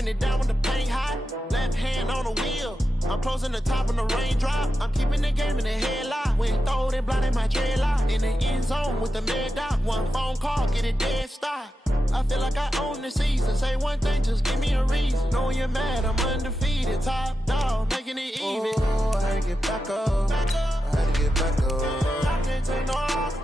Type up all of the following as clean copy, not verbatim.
wiping it down with the paint hot. Left hand on the wheel. I'm closing the top on the raindrop. I'm keeping the game in the headlock. When throwed and blinded my dreadlock. In the end zone with the mad dot. One phone call, get it dead stop. I feel like I own the season. Say one thing, just give me a reason. Knowing you're mad, I'm undefeated. Top dog, making it even. Oh, I had to get back up. I had to get back up. I can't take no loss.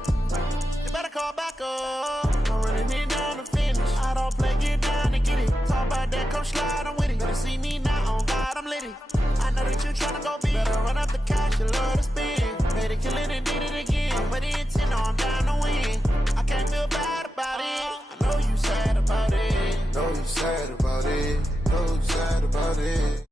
You better call back up. I'm running it down to finish. I don't play, get down to get it. Talk about that, come slide, I'm with it. Better see me now, on God, I'm lit it. I know that you're trying to go big. Better run up the cash, you love to spin. Made it, kill it, and did it again. But the intent, no, I'm down to win. I can't feel bad about it. I know you sad about it. Know you sad about it. Know you sad about it.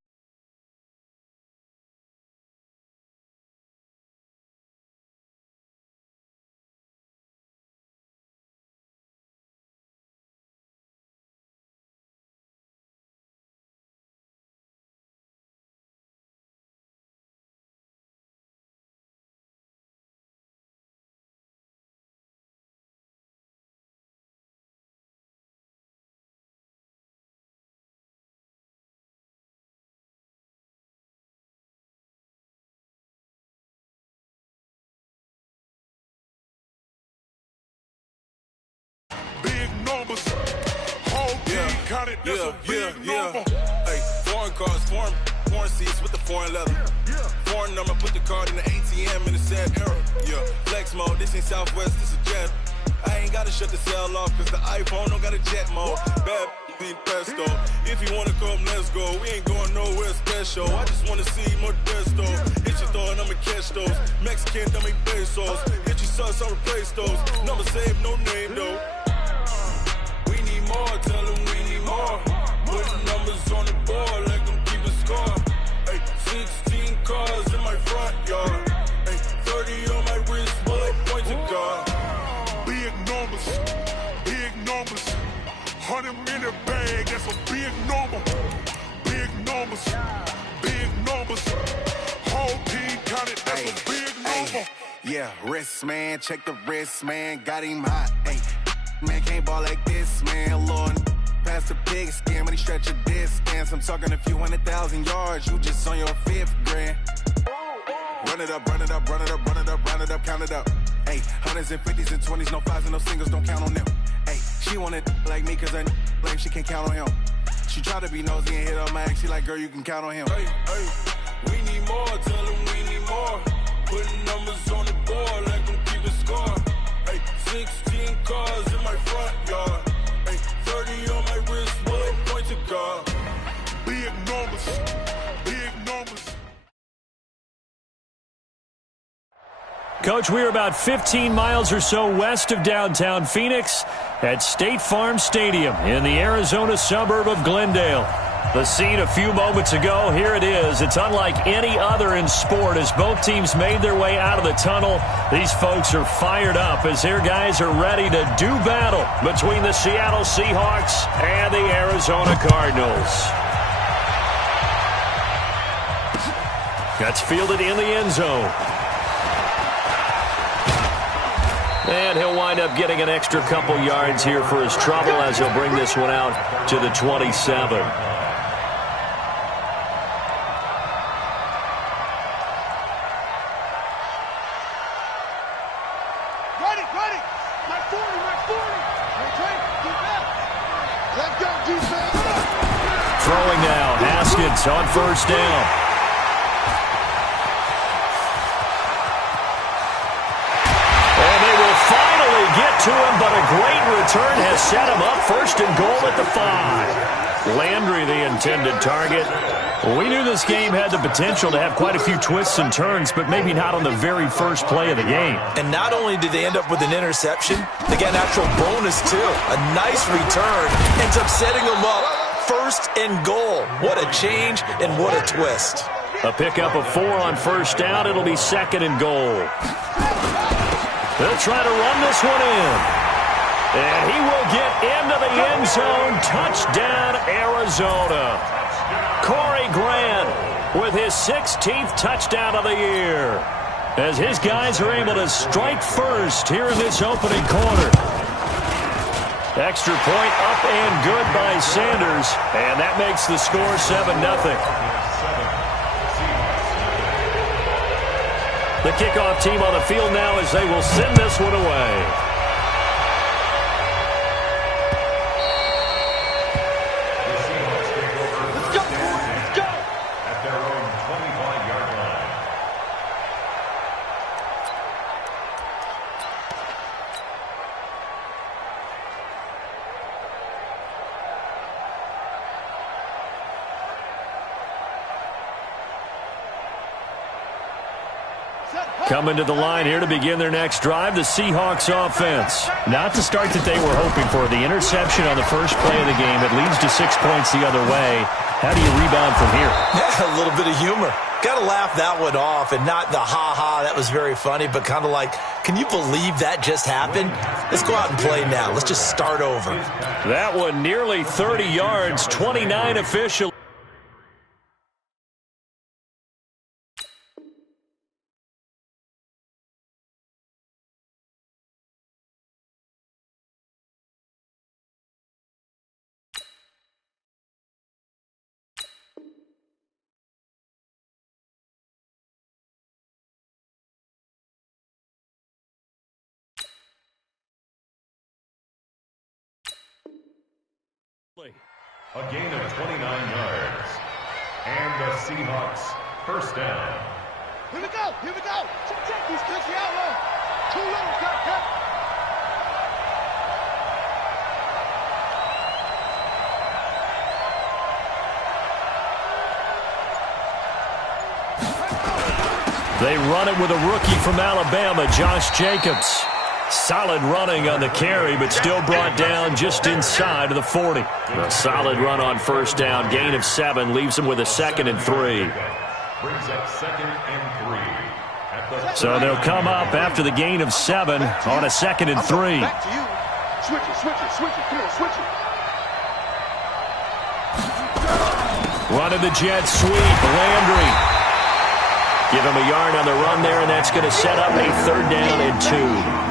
Hey, foreign cars, foreign seats with the foreign leather. Foreign number, put the card in the ATM in the sad era. Yeah, flex mode, this ain't Southwest, this is jet. I ain't gotta shut the cell off, cause the iPhone don't got a jet mode. Bad be pesto. If you wanna come, let's go. We ain't going nowhere special. I just wanna see more desto. Hit your thought, I'ma catch those. Mexican, don't make pesos. Hit your sus, I'll replace those. Number saved, no name though. We need more, tell them we need more. Putting numbers on the board, like them keep a score. Ay, 16 cars in my front yard. Ay, 30 on my wrist, bullet point to God. Big numbers, 100 minute bag, that's a big number. Big numbers, whole team counted, that's a big number. Yeah, wrist man, check the wrist man, got him hot. Ay, man can't ball like this, man, Lord. Past the pig skin when he stretch a distance. I'm talking a few 100,000 yards, you just on your 5th grand. Run it up, run it up, run it up, run it up, run it up, count it up. Hey, hundreds and 50s and 20s, no 5s and no singles, don't count on them. Hey, she want it like me cause her blame, she can't count on him. She try to be nosy and hit up my ex, she like, girl, you can count on him. Hey, we need more, tell them we need more. Putting numbers on the board, like them keep a score. Hey, 16 cars in my front yard. Hey, 30 on my wrist, bullet point to God. Big numbers. Coach, we're about 15 miles or so west of downtown Phoenix at State Farm Stadium in the Arizona suburb of Glendale. The scene a few moments ago, here it is. It's unlike any other in sport as both teams made their way out of the tunnel. These folks are fired up as their guys are ready to do battle between the Seattle Seahawks and the Arizona Cardinals. That's fielded in the end zone. And he'll wind up getting an extra couple yards here for his trouble as he'll bring this one out to the 27. Ready. My 40. Okay, defense. Let's go, defense. Throwing now, Haskins on first down. Get to him, but a great return has set him up first and goal at the 5. Landry, the intended target. We knew this game had the potential to have quite a few twists and turns, but maybe not on the very first play of the game. And not only did they end up with an interception, they got an actual bonus, too. A nice return ends up setting them up first and goal. What a change and what a twist. A pickup of 4 on first down. It'll be second and goal. They'll try to run this one in. And he will get into the end zone. Touchdown, Arizona. Corey Grant with his 16th touchdown of the year, as his guys are able to strike first here in this opening quarter. Extra point up and good by Sanders. And that makes the score 7-0. The kickoff team on the field now as they will send this one away. Coming to the line here to begin their next drive, the Seahawks offense. Not the start that they were hoping for. The interception on the first play of the game. It leads to 6 points the other way. How do you rebound from here? A little bit of humor. Got to laugh that one off, and not the ha-ha, that was very funny, but kind of like, can you believe that just happened? Let's go out and play now. Let's just start over. That one nearly 30 yards, 29 official. A gain of 29 yards. And the Seahawks first down. Here we go, here we go. Check these country outlaw. Too low, cut. They run it with a rookie from Alabama, Josh Jacobs. Solid running on the carry, but still brought down just inside of the 40. A solid run on first down. Gain of 7 leaves them with a 2nd and 3. Brings up 2nd and 3. So they'll come up after the gain of 7 on a 2nd and 3. Back to you. Switch it. Come on, switch it. Running the jet sweep. Landry. Give him a yard on the run there, and that's going to set up a 3rd down and 2.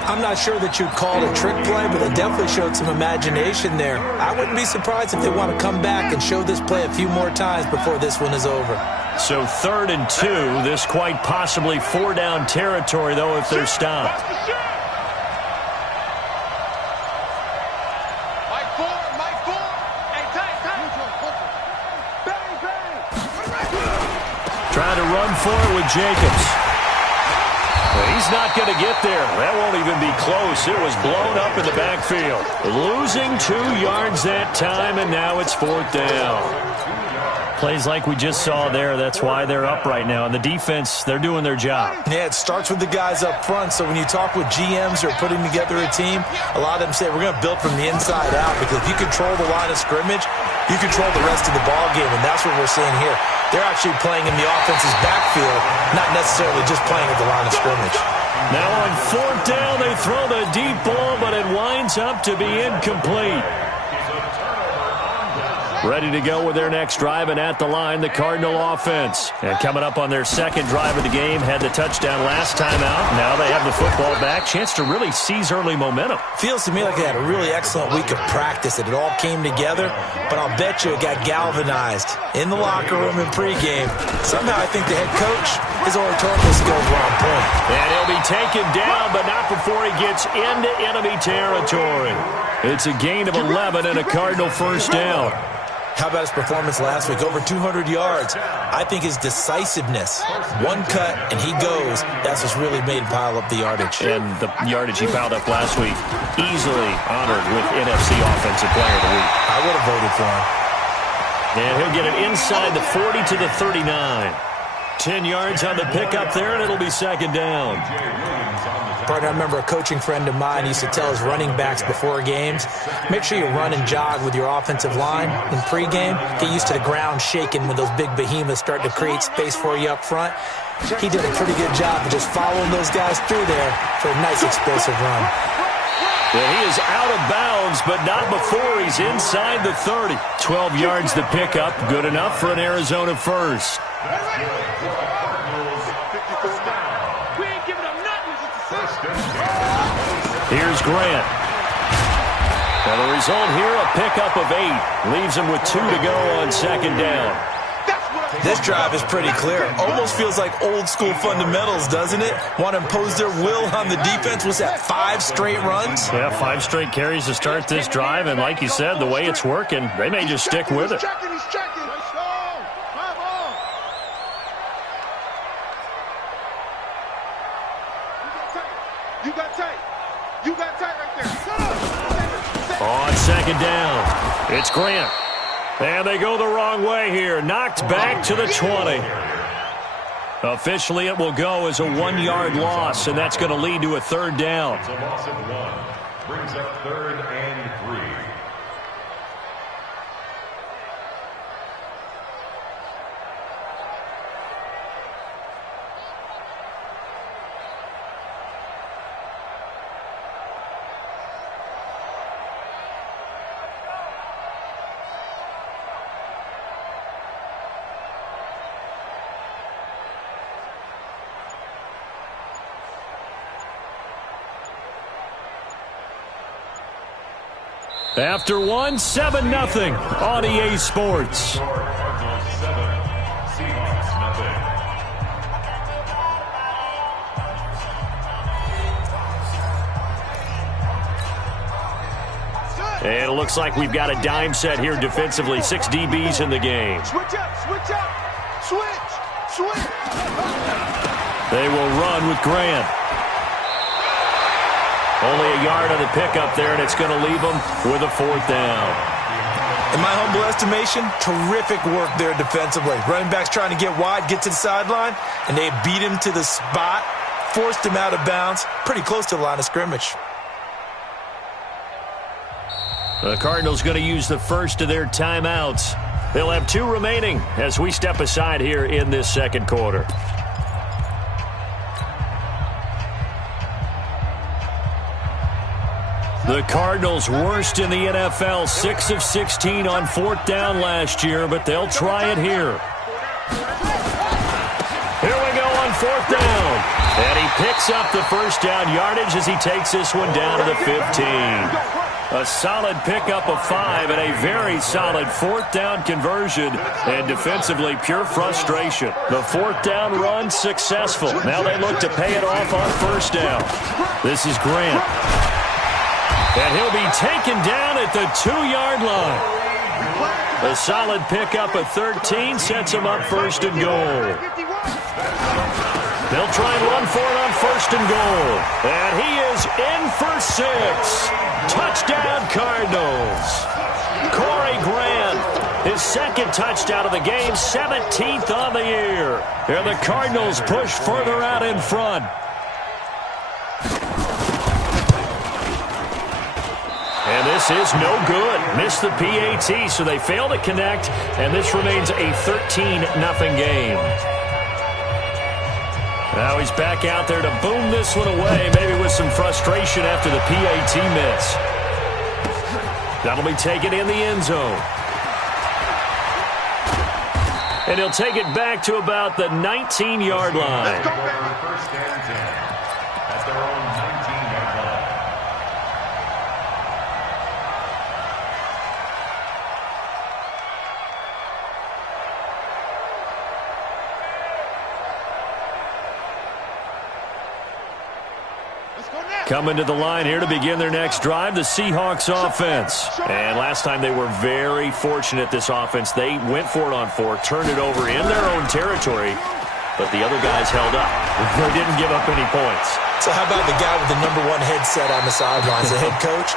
I'm not sure that you'd call it a trick play, but it definitely showed some imagination there. I wouldn't be surprised if they want to come back and show this play a few more times before this one is over. So 3rd and 2. This quite possibly 4-down territory, though, if they're stopped. Mike 4. Hey, tight. Bang. Trying to run for it with Jacobs. Well, he's not going to get there. That won't even be close. It was blown up in the backfield. Losing 2 yards that time, and now it's 4th down. Plays like we just saw there. That's why they're up right now. And the defense, they're doing their job. Yeah, it starts with the guys up front. So when you talk with GMs or putting together a team, a lot of them say we're going to build from the inside out, because if you control the line of scrimmage, you control the rest of the ball game, and that's what we're seeing here. They're actually playing in the offense's backfield, not necessarily just playing at the line of scrimmage. Now on 4th down, they throw the deep ball, but it winds up to be incomplete. Ready to go with their next drive, and at the line, the Cardinal offense. And coming up on their 2nd drive of the game, had the touchdown last time out. Now they have the football back. Chance to really seize early momentum. Feels to me like they had a really excellent week of practice, and it all came together. But I'll bet you it got galvanized in the locker room in pregame. Somehow I think the head coach, his oratorical skills were on point. And he'll be taken down, but not before he gets into enemy territory. It's a gain of 11 and a Cardinal first down. How about his performance last week? Over 200 yards. I think his decisiveness, one cut and he goes, that's what's really made him pile up the yardage. And the yardage he piled up last week, easily honored with NFC Offensive Player of the Week. I would have voted for him. And he'll get it inside the 40 to the 39. 10 yards on the pickup there, and it'll be 2nd down. Partner, I remember a coaching friend of mine used to tell his running backs before games, make sure you run and jog with your offensive line in pregame. Get used to the ground shaking when those big behemoths start to create space for you up front. He did a pretty good job of just following those guys through there for a nice explosive run. Well, he is out of bounds, but not before he's inside the 30. 12 yards the pickup, good enough for an Arizona first. Here's Grant. Now the result here, a pickup of 8. Leaves them with 2 to go on second down. This drive is pretty clear. Almost feels like old school fundamentals, doesn't it? Want to impose their will on the defense. Was that 5 straight runs? Yeah, 5 straight carries to start this drive. And like you said, the way it's working, they may just stick with it. You got tight right there. On second down, it's Grant. And they go the wrong way here. Knocked back to the 20. Officially, it will go as a 1-yard loss, and that's going to lead to a third down. It's a loss of 1. Brings up 3rd and 3. After 1, 7-0 on EA Sports. Cardinals 7, Seahawks nothing. And it looks like we've got a dime set here defensively. 6 DBs in the game. Switch up. Switch. They will run with Grant. Only a yard on the pickup there, and it's going to leave them with a 4th down. In my humble estimation, terrific work there defensively. Running back's trying to get wide, get to the sideline, and they beat him to the spot, forced him out of bounds, pretty close to the line of scrimmage. The Cardinals going to use the first of their timeouts. They'll have 2 remaining as we step aside here in this second quarter. The Cardinals worst in the NFL, 6 of 16 on 4th down last year, but they'll try it here. Here we go on 4th down. And he picks up the first down yardage as he takes this one down to the 15. A solid pickup of 5 and a very solid 4th down conversion. And defensively, pure frustration. The 4th down run successful. Now they look to pay it off on 1st down. This is Grant. And he'll be taken down at the 2-yard line. A solid pickup of 13 sets him up 1st and goal. They'll try and run for it on 1st and goal. And he is in for 6. Touchdown, Cardinals. Corey Grant, his 2nd touchdown of the game, 17th on the year. And the Cardinals push further out in front. And this is no good. Missed the PAT, so they fail to connect, and this remains a 13-0 game. Now he's back out there to boom this one away, maybe with some frustration after the PAT miss. That'll be taken in the end zone. And he'll take it back to about the 19-yard line. First and 10 at their own 19-yard line. Coming to the line here to begin their next drive, the Seahawks offense. And last time they were very fortunate, this offense. They went for it on 4, turned it over in their own territory, but the other guys held up. They didn't give up any points. So how about the guy with the #1 headset on the sidelines, the head coach?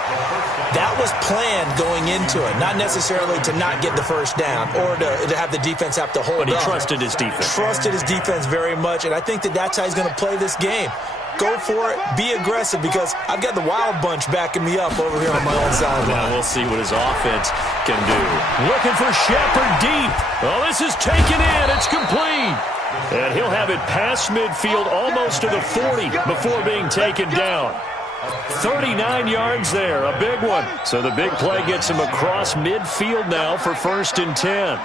That was planned going into it, not necessarily to not get the first down or to have the defense have to hold up. But he trusted his defense. Trusted his defense very much, and I think that's how he's going to play this game. Go for it. Be aggressive because I've got the wild bunch backing me up over here on my own sideline. Now we'll see what his offense can do. Looking for Shepard deep. Oh, this is taken in. It's complete. And he'll have it past midfield almost to the 40 before being taken down. 39 yards there, a big one. So the big play gets him across midfield now for 1st and 10.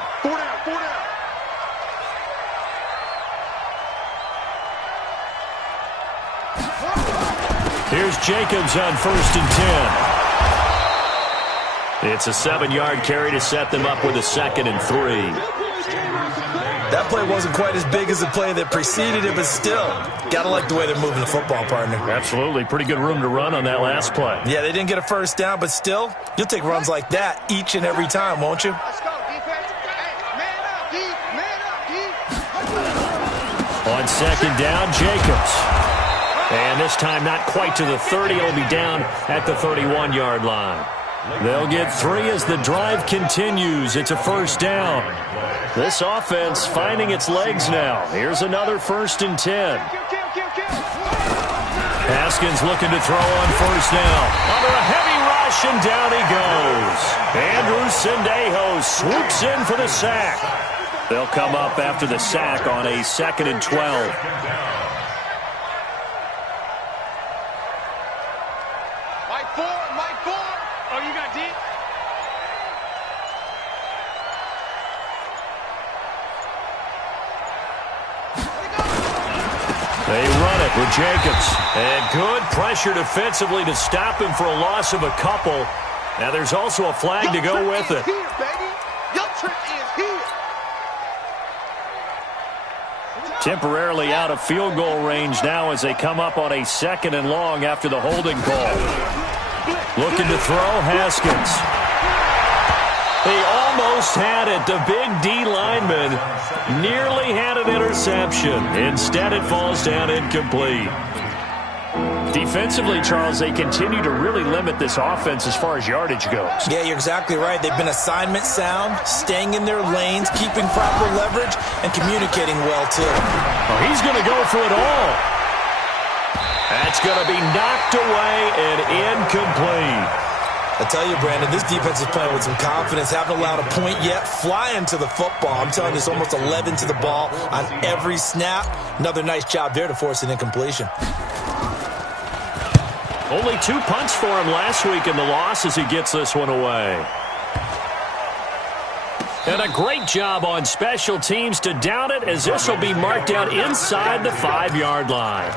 Here's Jacobs on 1st and 10. It's a 7-yard carry to set them up with a 2nd and 3. That play wasn't quite as big as the play that preceded it, but still, got to like the way they're moving the football, partner. Absolutely. Pretty good room to run on that last play. Yeah, they didn't get a first down, but still, you'll take runs like that each and every time, won't you? Let's go, defense. Hey, man up, D. Man up, D. On 2nd down, Jacobs. And this time not quite to the 30. It'll be down at the 31-yard line. They'll get 3 as the drive continues. It's a 1st down. This offense finding its legs now. Here's another 1st and 10. Haskins looking to throw on 1st down. Under a heavy rush, and down he goes. Andrew Sendejo swoops in for the sack. They'll come up after the sack on a 2nd and 12. Mike 4. Oh, you got D? They run it with Jacobs. And good pressure defensively to stop him for a loss of a couple. Now there's also a flag to go with it. Here, baby. Your trick is here. Temporarily out of field goal range now as they come up on a 2nd and long after the holding call. Looking to throw, Haskins. He almost had it. The big D lineman nearly had an interception. Instead, it falls down incomplete. Defensively, Charles, they continue to really limit this offense as far as yardage goes. Yeah, you're exactly right. They've been assignment sound, staying in their lanes, keeping proper leverage, and communicating well, too. Oh, he's going to go for it all. That's going to be knocked away and incomplete. I tell you, Brandon, this defense is playing with some confidence. Haven't allowed a point yet. Flying to the football. I'm telling you, it's almost 11 to the ball on every snap. Another nice job there to force an incompletion. Only 2 punts for him last week in the loss as he gets this one away. And a great job on special teams to down it, as this will be marked out inside the 5-yard line.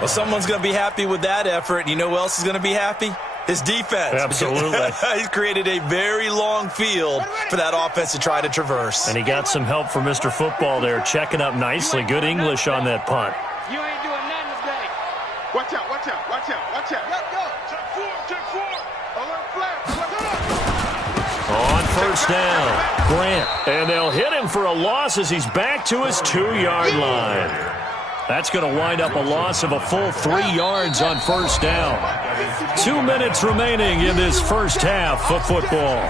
Well, someone's going to be happy with that effort. And you know who else is going to be happy? His defense. Absolutely. He's created a very long field for that offense to try to traverse. And he got some help from Mr. Football there, checking up nicely. Good English on that punt. You ain't doing nothing today. Watch out, watch out, watch out, watch out. Yo, check 4. Alert flash. On 1st down, Grant. And they'll hit him for a loss as he's back to his 2-yard line. That's going to wind up a loss of a full 3 yards on 1st down. 2 minutes remaining in this first half of football.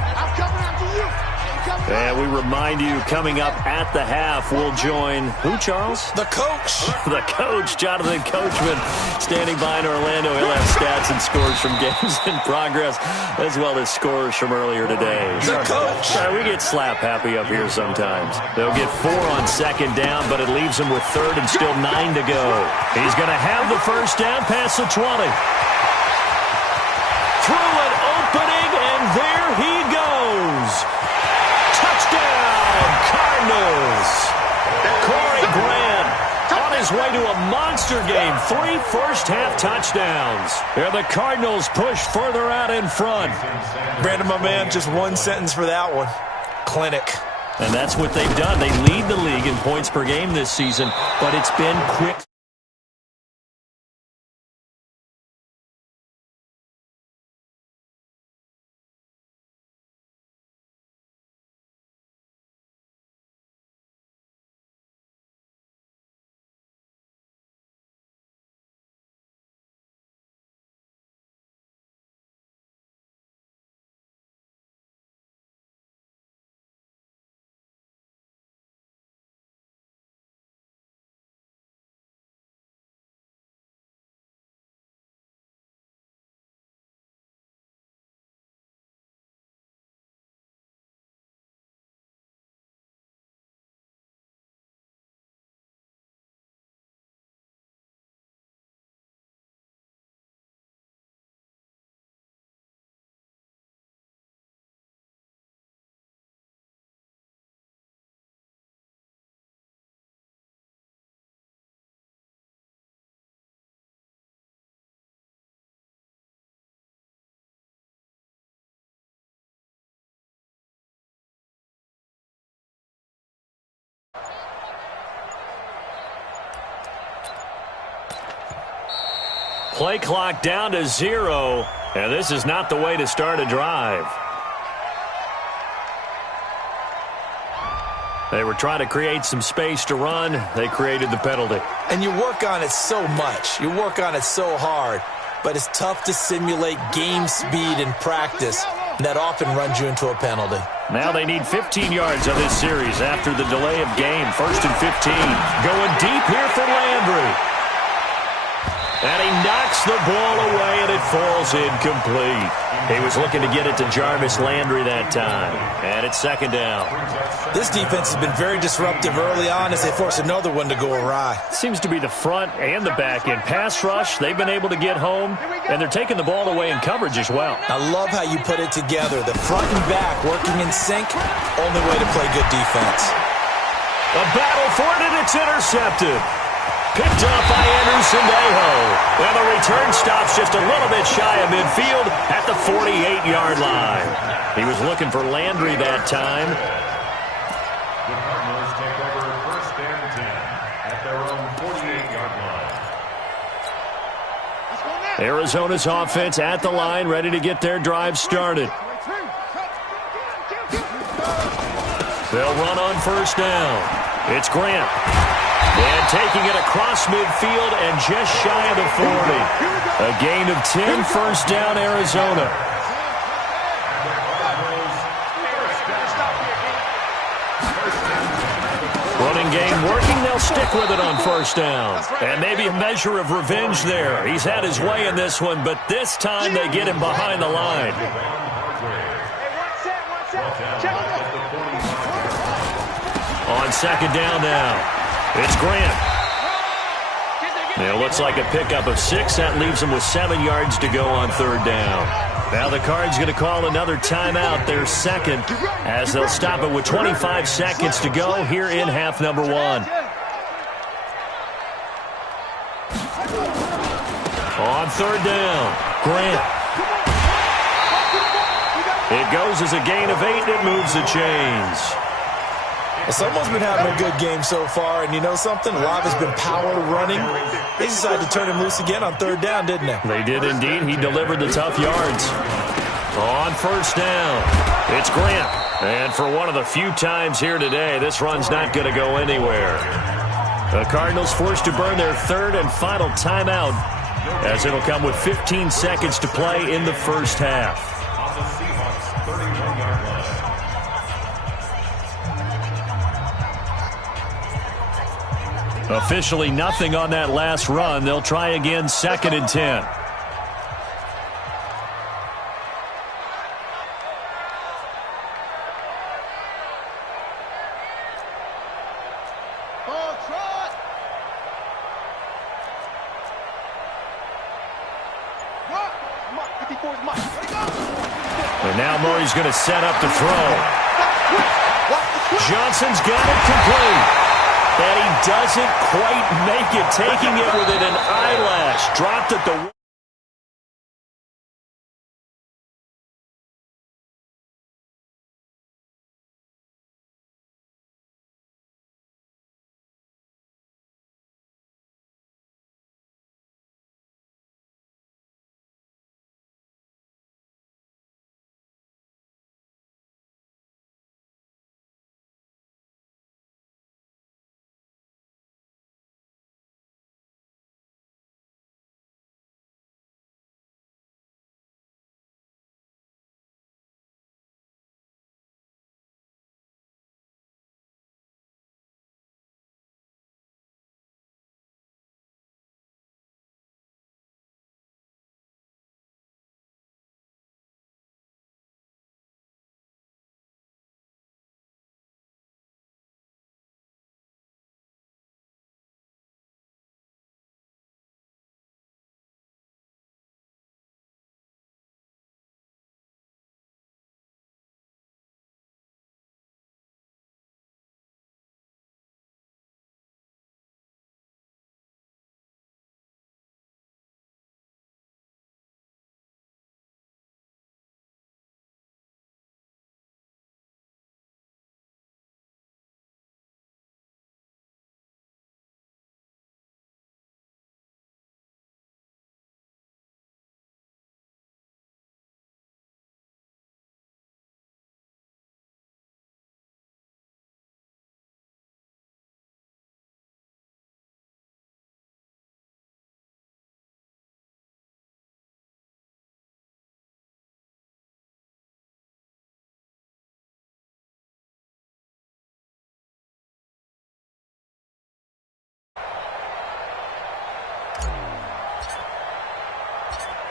And we remind you, coming up at the half, we'll join who, Charles? The coach. The coach, Jonathan Coachman, standing by in Orlando. He'll have stats and scores from games in progress, as well as scores from earlier today. The coach. We get slap happy up here sometimes. They'll get 4 on 2nd down, but it leaves them with 3rd and still 9 to go. He's going to have the 1st down past the 20. Through an opening, and there he goes. Touchdown, Cardinals. Corey Grant on his way to a monster game. 3 first-half touchdowns. And the Cardinals push further out in front. Brandon, my man, just one sentence for that one. Clinic. And that's what they've done. They lead the league in points per game this season, but it's been quick. Play clock down to 0, and this is not the way to start a drive. They were trying to create some space to run. They created the penalty. And you work on it so much. You work on it so hard. But it's tough to simulate game speed in practice. And that often runs you into a penalty. Now they need 15 yards on this series after the delay of game. 1st and 15. Going deep here for Landry. And he knocks the ball away, and it falls incomplete. He was looking to get it to Jarvis Landry that time. And it's 2nd down. This defense has been very disruptive early on as they force another one to go awry. Seems to be the front and the back end. Pass rush, they've been able to get home, and they're taking the ball away in coverage as well. I love how you put it together. The front and back working in sync, only way to play good defense. A battle for it, and it's intercepted. Picked up by Anderson-Dejo. And the return stops just a little bit shy of midfield at the 48-yard line. He was looking for Landry that time. The Cardinals take over 1st and 10 at their own 48-yard line. Arizona's offense at the line, ready to get their drive started. They'll run on 1st down. It's Grant. And taking it across midfield and just shy of the 40. A gain of 10, 1st down, Arizona. Running game working, they'll stick with it on 1st down. And maybe a measure of revenge there. He's had his way in this one, but this time they get him behind the line. On 2nd down now. It's Grant. It looks like a pickup of 6. That leaves them with 7 yards to go on 3rd down. Now the Cards going to call another timeout, their 2nd, as they'll stop it with 25 seconds to go here in half number 1. On 3rd down, Grant. It goes as a gain of 8, and it moves the chains. Well, someone's been having a good game so far, and you know something? A lot has been power running. They decided to turn him loose again on 3rd down, didn't they? They did indeed. He delivered the tough yards. On 1st down, it's Grant. And for one of the few times here today, this run's not going to go anywhere. The Cardinals forced to burn their 3rd and final timeout, as it'll come with 15 seconds to play in the 1st half. On the Seahawks 31-yard line. Officially nothing on that last run. They'll try again, 2nd and 10. And now Murray's going to set up to throw. Johnson's got it complete. And he doesn't quite make it, taking it within an eyelash. Dropped at the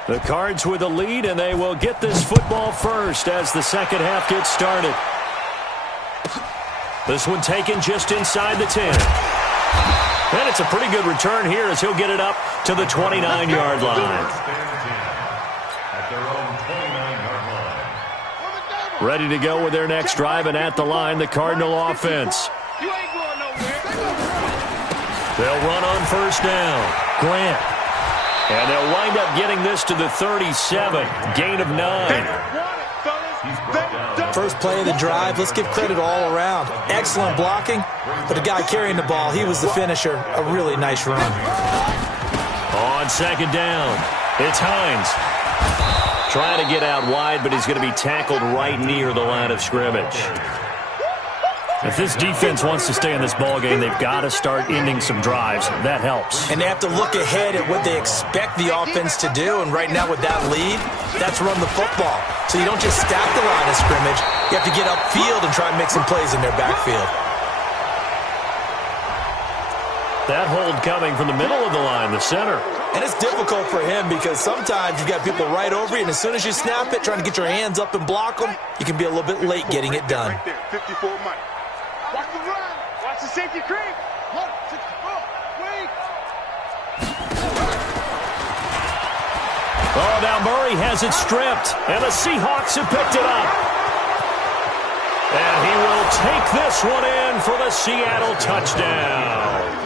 The Cards with a lead, and they will get this football first as the second half gets started. This one taken just inside the 10. And it's a pretty good return here as he'll get it up to the 29-yard line. At their own 29-yard line. Ready to go with their next drive, and at the line, the Cardinal offense. You ain't going nowhere. They'll run on first down. Grant. And they'll wind up getting this to the 37. Gain of 9. First play of the drive, let's give credit all around. Excellent blocking, but the guy carrying the ball, he was the finisher. A really nice run. On second down, it's Hines. Trying to get out wide, but he's going to be tackled right near the line of scrimmage. If this defense wants to stay in this ballgame, they've got to start ending some drives. That helps. And they have to look ahead at what they expect the offense to do. And right now with that lead, that's run the football. So you don't just stack the line of scrimmage. You have to get upfield and try and make some plays in their backfield. That hold coming from the middle of the line, the center. And it's difficult for him because sometimes you've got people right over you, and as soon as you snap it, trying to get your hands up and block them, you can be a little bit late getting it done. Right there, 54 Mike. Watch the run. Watch the safety creep. Look, 64. Wait. Oh, now Murray has it stripped, and the Seahawks have picked it up. And he will take this one in for the Seattle touchdown.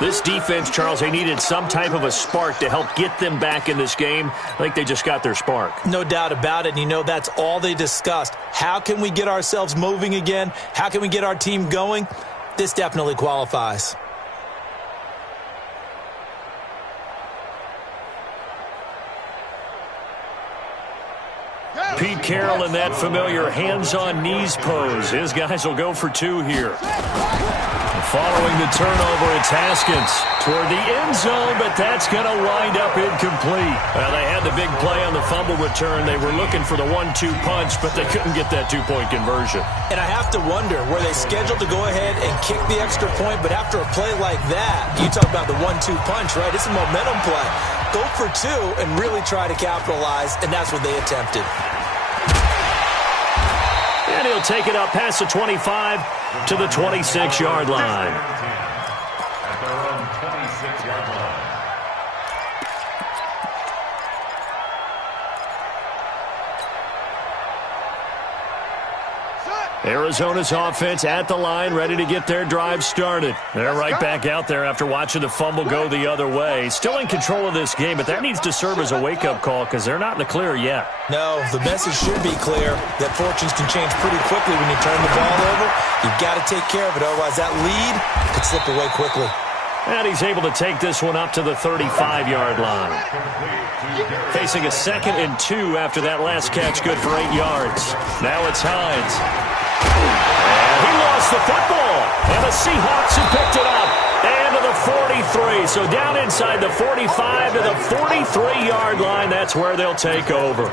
This defense, Charles, they needed some type of a spark to help get them back in this game. I think they just got their spark. No doubt about it. And you know that's all they discussed. How can we get ourselves moving again? How can we get our team going? This definitely qualifies. Pete Carroll in that familiar hands-on knees pose. His guys will go for 2 here. Following the turnover, it's Haskins toward the end zone, but that's going to wind up incomplete. Well, they had the big play on the fumble return. They were looking for the 1-2 punch, but they couldn't get that 2-point conversion. And I have to wonder, were they scheduled to go ahead and kick the extra point, but after a play like that, you talk about the 1-2 punch, right? It's a momentum play. Go for 2 and really try to capitalize, and that's what they attempted. And he'll take it up past the 25 to the 26-yard line. At their own 26-yard line. Arizona's offense at the line, ready to get their drive started. They're right back out there after watching the fumble go the other way. Still in control of this game, but that needs to serve as a wake-up call because they're not in the clear yet. No, the message should be clear that fortunes can change pretty quickly when you turn the ball over. You've got to take care of it, otherwise that lead could slip away quickly. And he's able to take this one up to the 35-yard line. Facing a 2nd and 2 after that last catch, good for 8 yards. Now it's Hines. And he lost the football. And the Seahawks have picked it up. And to the 43. So down inside the 45 to the 43-yard line. That's where they'll take over.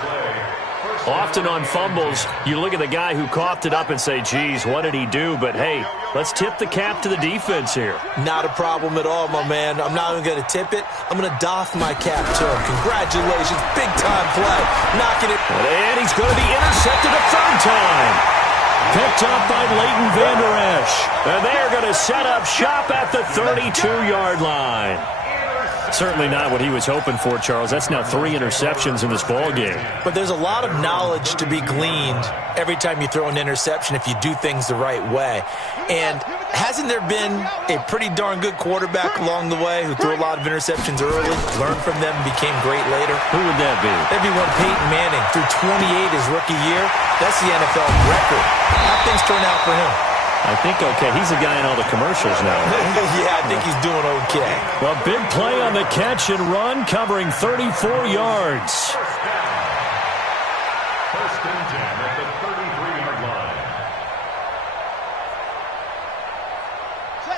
Often on fumbles, you look at the guy who coughed it up and say, geez, what did he do? But, hey, let's tip the cap to the defense here. Not a problem at all, my man. I'm not even going to tip it. I'm going to doff my cap to him. Congratulations. Big-time play. Knocking it. And he's going to be intercepted a 3rd time. Picked up by Leighton Vander Esch. And they're going to set up shop at the 32-yard line. Certainly not what he was hoping for, Charles. That's now 3 interceptions in this ball game. But there's a lot of knowledge to be gleaned every time you throw an interception if you do things the right way. And hasn't there been a pretty darn good quarterback along the way who threw a lot of interceptions early, learned from them, and became great later? Who would that be? That'd be one Peyton Manning. Threw 28 his rookie year. That's the NFL record. How things turn out for him? I think okay. He's a guy in all the commercials now. Yeah, I think he's doing okay. Well, big play on the catch and run, covering 34 yards. First and 10 at the 33-yard line.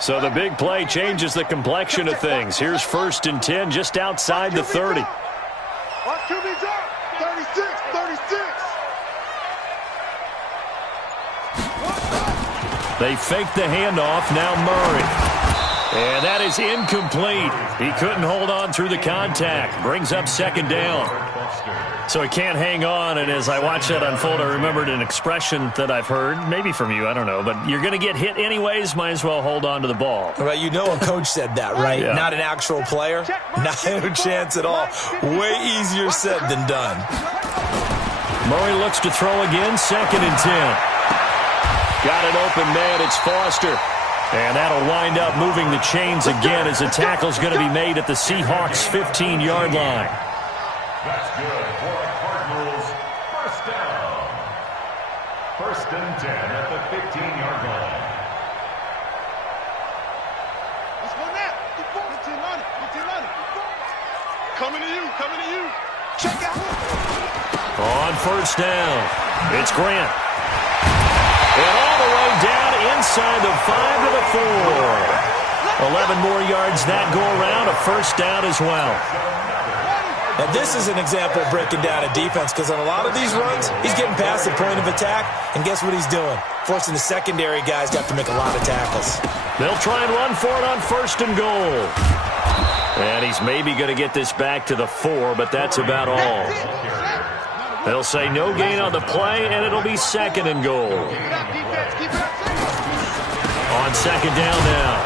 So the big play changes the complexion of things. Here's 1st and 10 just outside the 30. What QB drop? 36, 36. They fake the handoff. Now Murray. And that is incomplete. He couldn't hold on through the contact. Brings up second down. So he can't hang on, and as I watch that unfold, I remembered an expression that I've heard, maybe from you, I don't know, but you're going to get hit anyways, might as well hold on to the ball. Well, you know a coach said that, right? Yeah. Not an actual player. Not a chance at all. Way easier said than done. Murray looks to throw again, 2nd and 10. Got an open man, it's Foster. And that'll wind up moving the chains again as the tackle's going to be made at the Seahawks' 15-yard line. That's good for the Cardinals. First down. 1st and 10 at the 15-yard line. Let's go now. 15 on it. Coming to you. Check out. On 1st down, it's Grant. And all the way down inside the 5 to the 4. 11 more yards that go around, a 1st down as well. And this is an example of breaking down a defense, because on a lot of these runs, he's getting past the point of attack, and guess what he's doing? Forcing the secondary guys to have to make a lot of tackles. They'll try and run for it on 1st and goal. And he's maybe going to get this back to the 4, but that's about all. They'll say no gain on the play, and it'll be 2nd and goal. On 2nd down now.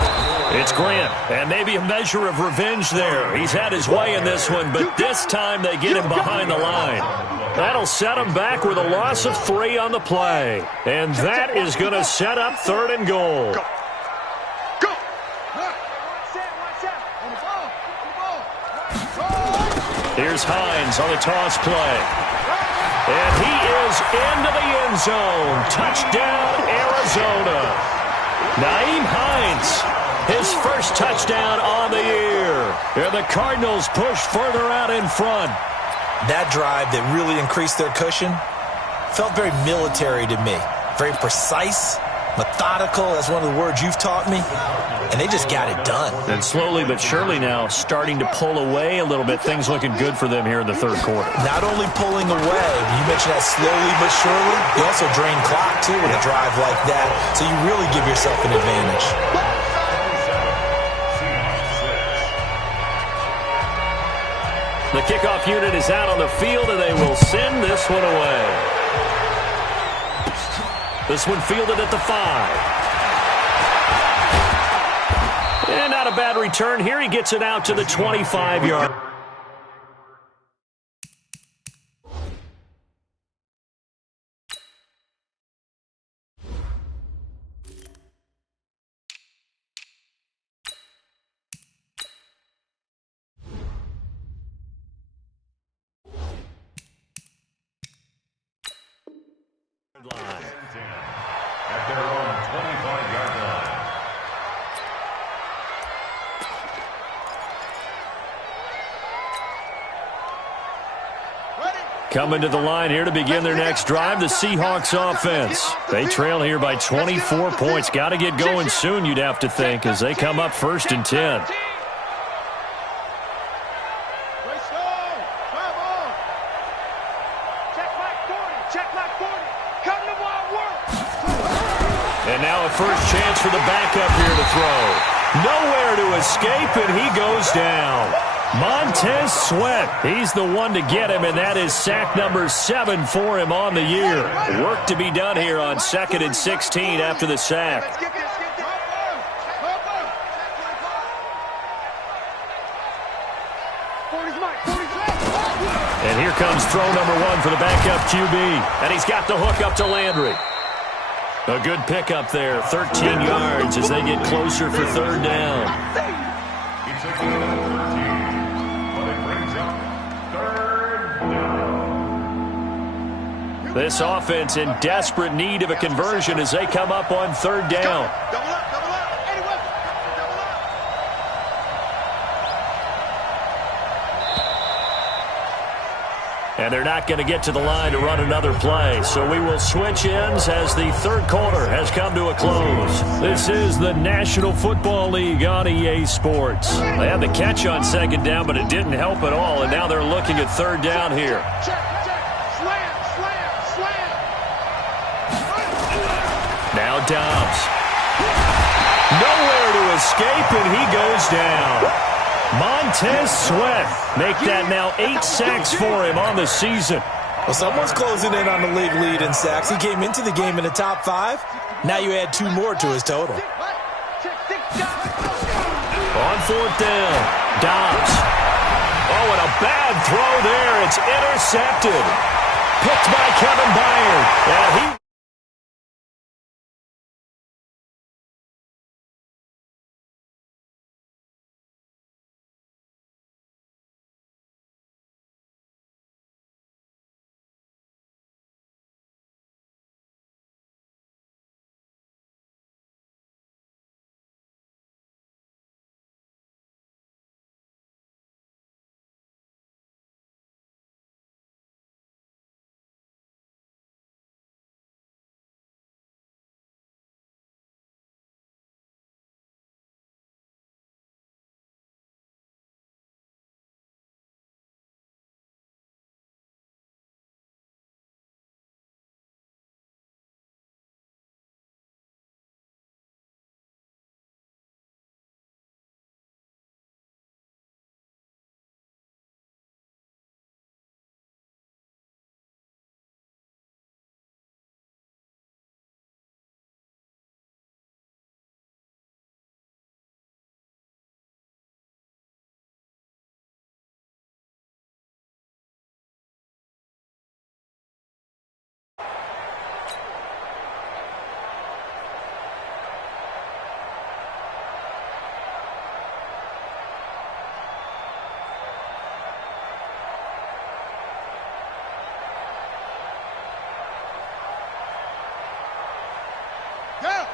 It's Grant, and maybe a measure of revenge there. He's had his way in this one, but this time they get him behind the line. That'll set him back with a loss of 3 on the play. And that is going to set up 3rd and goal. Here's Hines on the toss play. And he is into the end zone. Touchdown, Arizona. Naeem Hines. His first touchdown on the year. And the Cardinals push further out in front. That drive that really increased their cushion felt very military to me. Very precise, methodical. That's one of the words you've taught me. And they just got it done. And slowly but surely now starting to pull away a little bit. Things looking good for them here in the 3rd quarter. Not only pulling away, you mentioned that slowly but surely. You also drain clock, too, with a drive like that. So you really give yourself an advantage. The kickoff unit is out on the field, and they will send this one away. This one fielded at the 5. And not a bad return here. He gets it out to the 25-yard. At their own 25-yard line. Coming to the line here to begin their next drive, the Seahawks offense. They trail here by 24 points. Got to get going soon, you'd have to think, as they come up 1st and 10. And now a first chance for the backup here to throw. Nowhere to escape, and he goes down. Montez Sweat, he's the one to get him, and that is sack number 7 for him on the year. Work to be done here on 2nd and 16 after the sack. And here comes throw number 1 for the backup QB, and he's got the hook up to Landry. A good pickup there, 13 yards as they get closer for 3rd down. It's a gain of 13, but it brings up 3rd down. This offense in desperate need of a conversion as they come up on 3rd down. And they're not going to get to the line to run another play. So we will switch ends as the 3rd quarter has come to a close. This is the National Football League on EA Sports. They had the catch on 2nd down, but it didn't help at all. And now they're looking at 3rd down here. Now Dobbs. Nowhere to escape, and he goes down. Montez Sweat make that now 8 sacks for him on the season. Well, someone's closing in on the league lead in sacks. He came into the game in the top 5. Now you add 2 more to his total. On 4th down, Dobbs. Oh, and a bad throw there. It's intercepted. Picked by Kevin Byard. And he...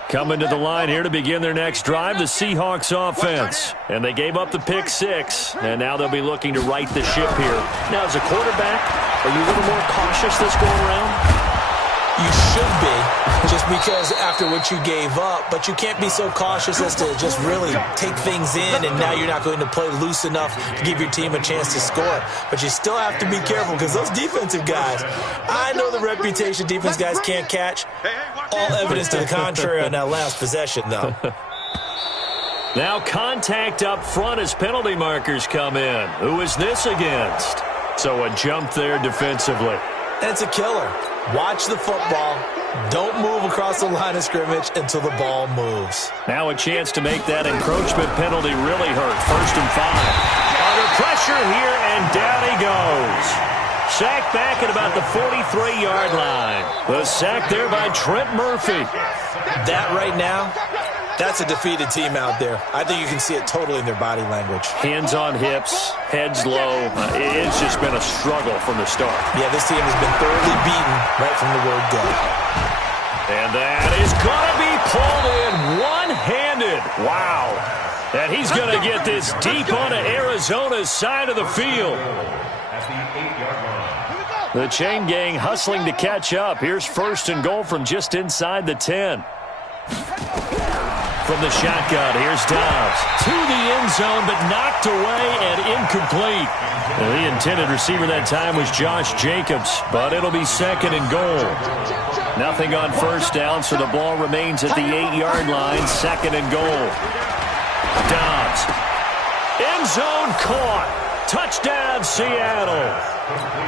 Coming to the line here to begin their next drive, the Seahawks offense. And they gave up the pick 6, and now they'll be looking to right the ship here. Now, as a quarterback, are you a little more cautious this going around? You should be, just because after what you gave up, but you can't be so cautious as to just really take things in, and now you're not going to play loose enough to give your team a chance to score. But you still have to be careful because those defensive guys, I know the reputation defense guys can't catch. All evidence to the contrary on that last possession, though. Now contact up front as penalty markers come in. Who is this against? So a jump there defensively. And it's a killer. Watch the football. Don't move across the line of scrimmage until the ball moves. Now a chance to make that encroachment penalty really hurt. 1st and 5. Under pressure here, and down he goes. Sacked back at about the 43-yard line. The sack there by Trent Murphy. That right now, that's a defeated team out there. I think you can see it totally in their body language. Hands on hips, heads low. It's just been a struggle from the start. Yeah, this team has been thoroughly beaten right from the word go. And that is going to be pulled in one-handed. Wow. And he's going to get this deep onto Arizona's side of the field. The chain gang hustling to catch up. Here's 1st and goal from just inside the 10. From the shotgun, here's Dobbs. To the end zone, but knocked away and incomplete. And the intended receiver that time was Josh Jacobs, but it'll be 2nd and goal. Nothing on 1st down, so the ball remains at the 8-yard line. 2nd and goal. Dobbs. End zone caught. Touchdown, Seattle.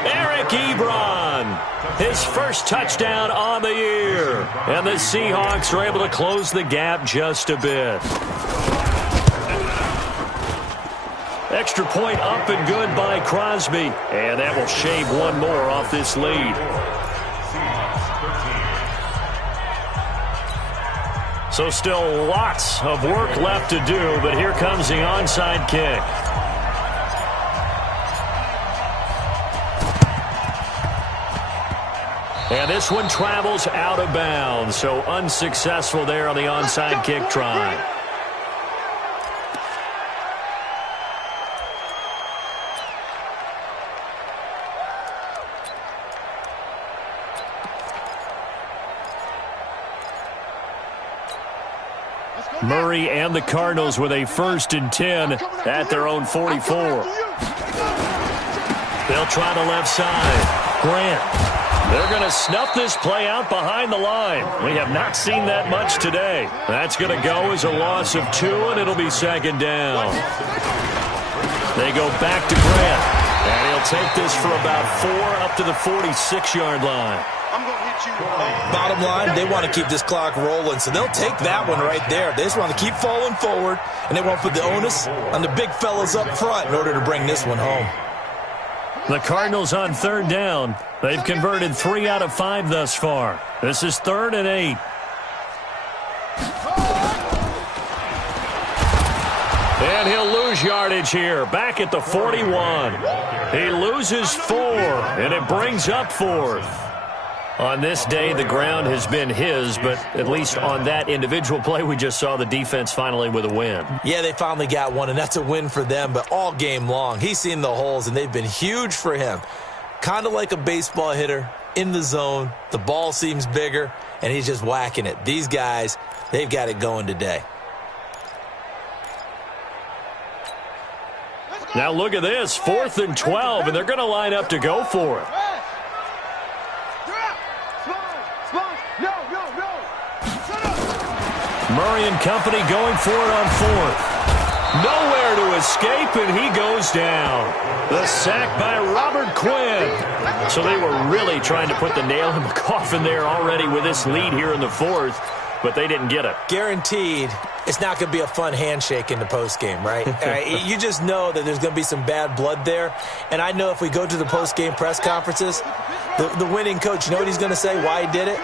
Eric Ebron, his first touchdown on the year. And the Seahawks are able to close the gap just a bit. Extra point up and good by Crosby. And that will shave one more off this lead. So still lots of work left to do, but here comes the onside kick. And this one travels out of bounds, so unsuccessful there on the onside kick try. Murray and the Cardinals with a 1st and 10 at their own 44. They'll try the left side. Grant. They're going to snuff this play out behind the line. We have not seen that much today. That's going to go as a loss of 2, and it'll be second down. They go back to Grant, and he'll take this for about 4 up to the 46-yard line. I'm going to hit you. Bottom line, they want to keep this clock rolling, so they'll take that one right there. They just want to keep falling forward, and they want to put the onus on the big fellas up front in order to bring this one home. The Cardinals on third down. They've converted 3 out of 5 thus far. This is 3rd and 8. And he'll lose yardage here. Back at the 41. He loses 4, and it brings up 4th. On this day, the ground has been his, but at least on that individual play, we just saw the defense finally with a win. Yeah, they finally got one, and that's a win for them, but all game long, he's seen the holes, and they've been huge for him. Kind of like a baseball hitter in the zone. The ball seems bigger, and he's just whacking it. These guys, they've got it going today. Now look at this, 4th and 12, and they're going to line up to go for it. Murray and company going for it on 4th. Nowhere to escape, and he goes down. The sack by Robert Quinn. So they were really trying to put the nail in the coffin there already with this lead here in the 4th, but they didn't get it. Guaranteed, it's not going to be a fun handshake in the postgame, right? You just know that there's going to be some bad blood there. And I know if we go to the postgame press conferences, the winning coach, you know what he's going to say, why he did it?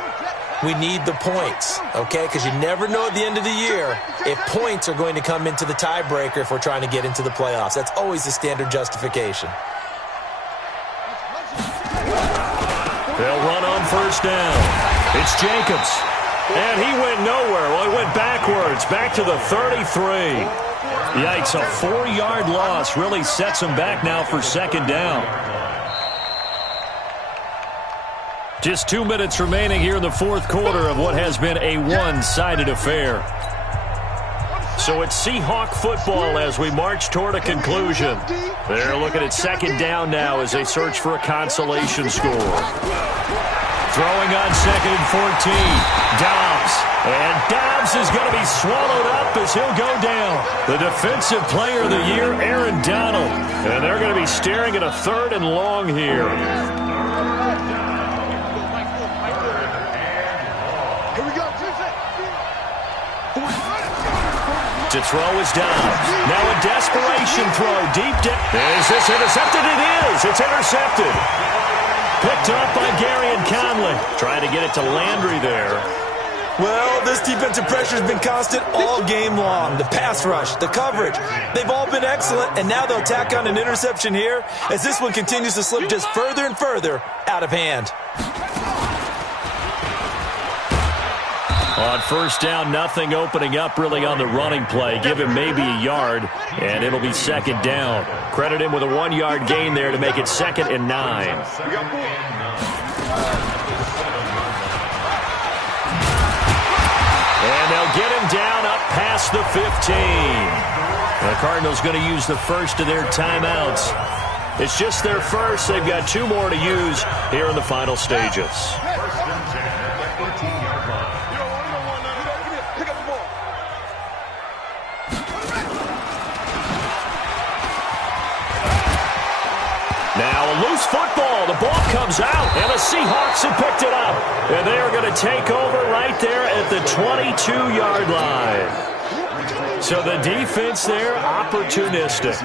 We need the points, okay? Because you never know at the end of the year if points are going to come into the tiebreaker if we're trying to get into the playoffs. That's always the standard justification. They'll run on first down. It's Jacobs. And he went nowhere. Well, he went backwards, back to the 33. Yikes, a 4-yard loss really sets him back now for second down. Just 2 minutes remaining here in the 4th quarter of what has been a one-sided affair. So it's Seahawk football as we march toward a conclusion. They're looking at second down now as they search for a consolation score. Throwing on 2nd and 14. Dobbs. And Dobbs is going to be swallowed up as he'll go down. The defensive player of the year, Aaron Donald. And they're going to be staring at a 3rd and long here. To throw is down. Now a desperation throw deep down. Is this intercepted? It is. It's intercepted. Picked up by Gary and Conley. Trying to get it to Landry there. Well, this defensive pressure has been constant all game long. The pass rush, the coverage, they've all been excellent, and now they'll tack on an interception here as this one continues to slip just further and further out of hand. On first down, nothing opening up really on the running play. Give him maybe a yard, and it'll be second down. Credit him with a 1-yard gain there to make it 2nd and 9. And they'll get him down up past the 15. The Cardinals going to use the first of their timeouts. It's just their first. They've got 2 more to use here in the final stages. Loose football. The ball comes out, and the Seahawks have picked it up. And they are going to take over right there at the 22-yard line. So the defense there, opportunistic.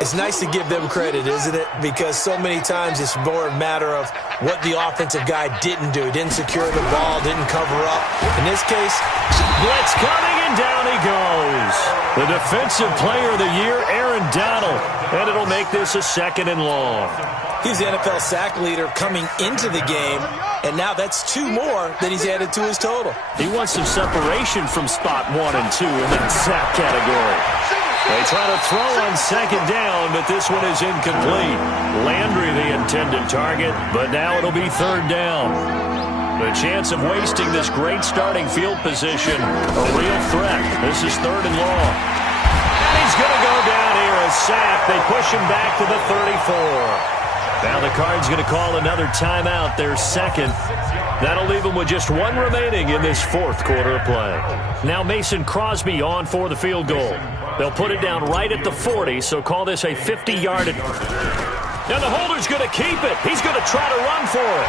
It's nice to give them credit, isn't it? Because so many times it's more a matter of what the offensive guy didn't do. He didn't secure the ball, didn't cover up. In this case, blitz coming, and down he goes. The defensive player of the year, Aaron Donald. And it'll make this a 2nd and long. He's the NFL sack leader coming into the game, and now that's 2 more than he's added to his total. He wants some separation from spot 1 and 2 in that sack category. They try to throw on second down, but this one is incomplete. Landry the intended target, but now it'll be 3rd down. The chance of wasting this great starting field position, a real threat. This is 3rd and long. And he's going to go down here, a sack. They push him back to the 34. Now the Cards going to call another timeout, their second. That'll leave them with just one remaining in this fourth quarter of play. Now Mason Crosby on for the field goal. They'll put it down right at the 40, so call this a 50-yard. Now the holder's going to keep it. He's going to try to run for it.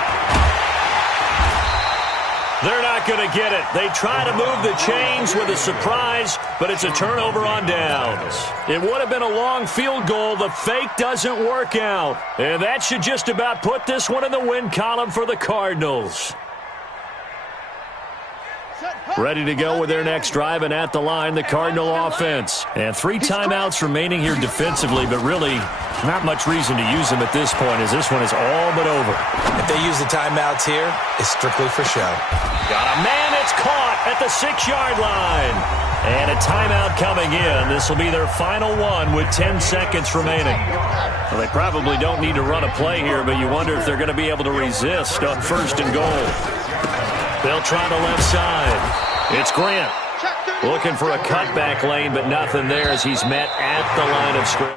They're not going to get it. They try to move the chains with a surprise, but it's a turnover on downs. It would have been a long field goal. The fake doesn't work out. And that should just about put this one in the win column for the Cardinals. Ready to go with their next drive, and at the line, the Cardinal offense. And 3 timeouts remaining here defensively, but really not much reason to use them at this point, as this one is all but over. If they use the timeouts here, it's strictly for show. Got a man, it's caught at the 6-yard line. And a timeout coming in. This will be their final one with 10 seconds remaining. Well, they probably don't need to run a play here, but you wonder if they're going to be able to resist on 1st and goal. They'll try the left side. It's Grant looking for a cutback lane, but nothing there as he's met at the line of scrimmage.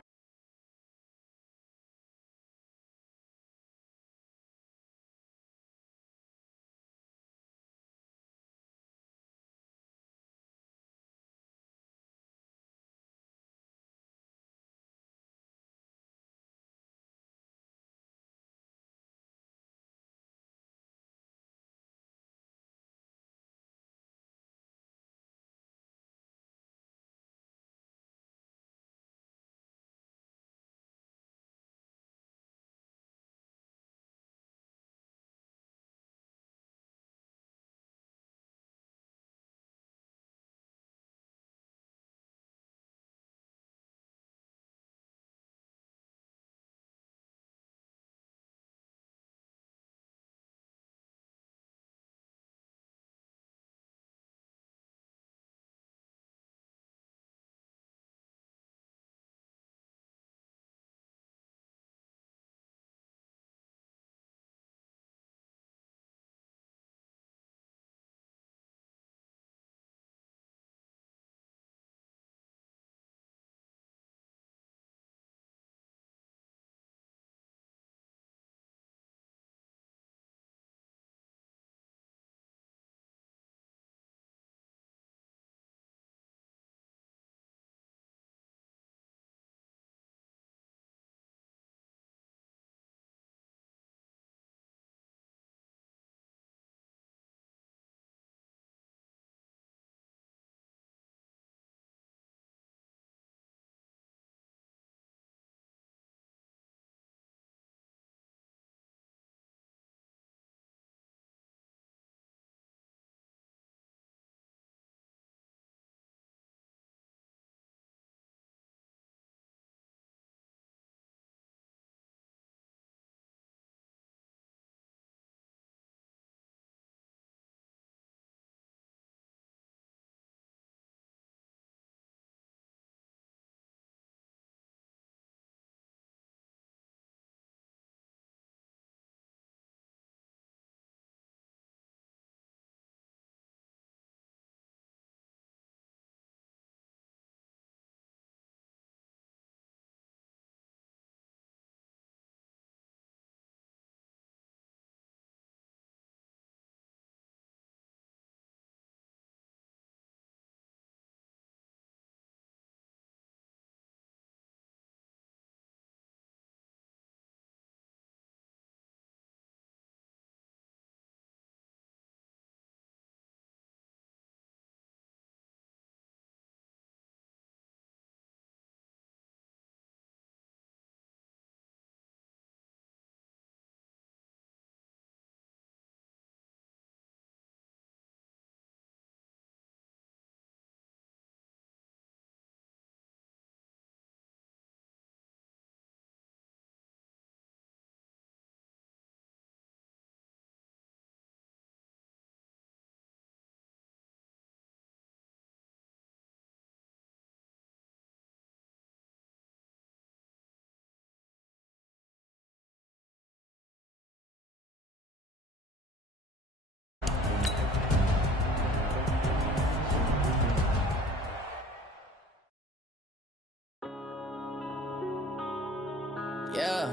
Yeah.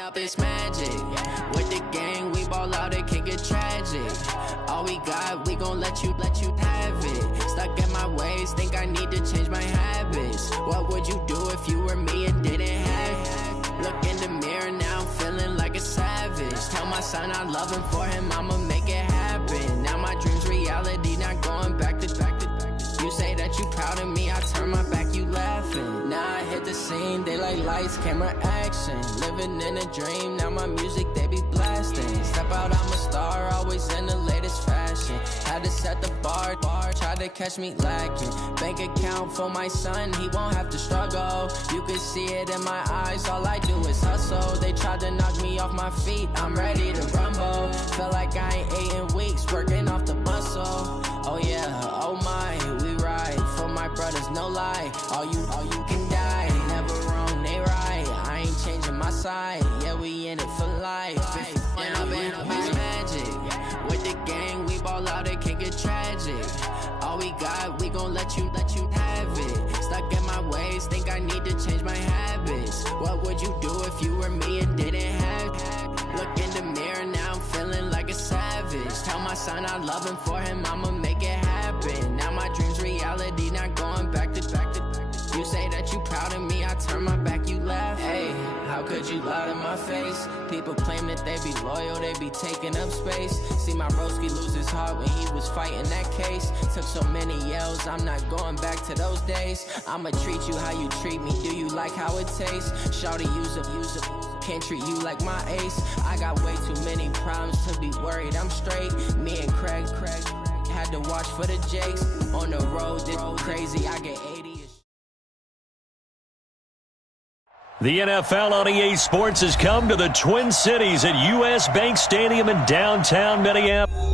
Up it's magic. With the gang, we ball out, it can get tragic. All we got, we gon' let you have it. Stuck in my ways, think I need to change my habits. What would you do if you were me and didn't have it? Look in the mirror, now I'm feeling like a savage. Tell my son I love him, for him I'ma make it happen. Now my dream's reality, not going back to. You say that you proud of me, I turn my back, you laughing. Now I hit the scene, they like lights, camera, action. Living in a dream, now my music, they be blasting. Step out, I'm a star, always in the latest fashion. Had to set the bar, try to catch me lacking. Bank account for my son, he won't have to struggle. You can see it in my eyes, all I do is hustle. They tried to knock me off my feet, I'm ready to rumble. Feel like I ain't ate in weeks, working off the muscle. Oh yeah, oh my, we ride for my brothers, no lie. All you can die, never wrong, they right. I ain't changing my side, yeah, we in it for life. It's magic. With the gang, we ball out, it can get tragic. All we got, we gon' let you have it. Stuck in my ways, think I need to change my habits. What would you do if you were me and didn't have it? Look in the mirror, now I'm feeling like a savage. Tell my son I love him, for him I'ma make it happen. Now my dream's reality, not going back to. You say that you proud of me, I turn my back, you laugh. Hey, how could you lie to my face? People claim that they be loyal, they be taking up space. See my broski lose his heart when he was fighting that case. Took so many yells, I'm not going back to those days. I'ma treat you how you treat me, do you like how it tastes? Shawty, use up, can't treat you like my ace. I got way too many problems to be worried, I'm straight. Me and Craig had to watch for the Jakes. On the road, this crazy, I get 80. The NFL on EA Sports has come to the Twin Cities at US Bank Stadium in downtown Minneapolis.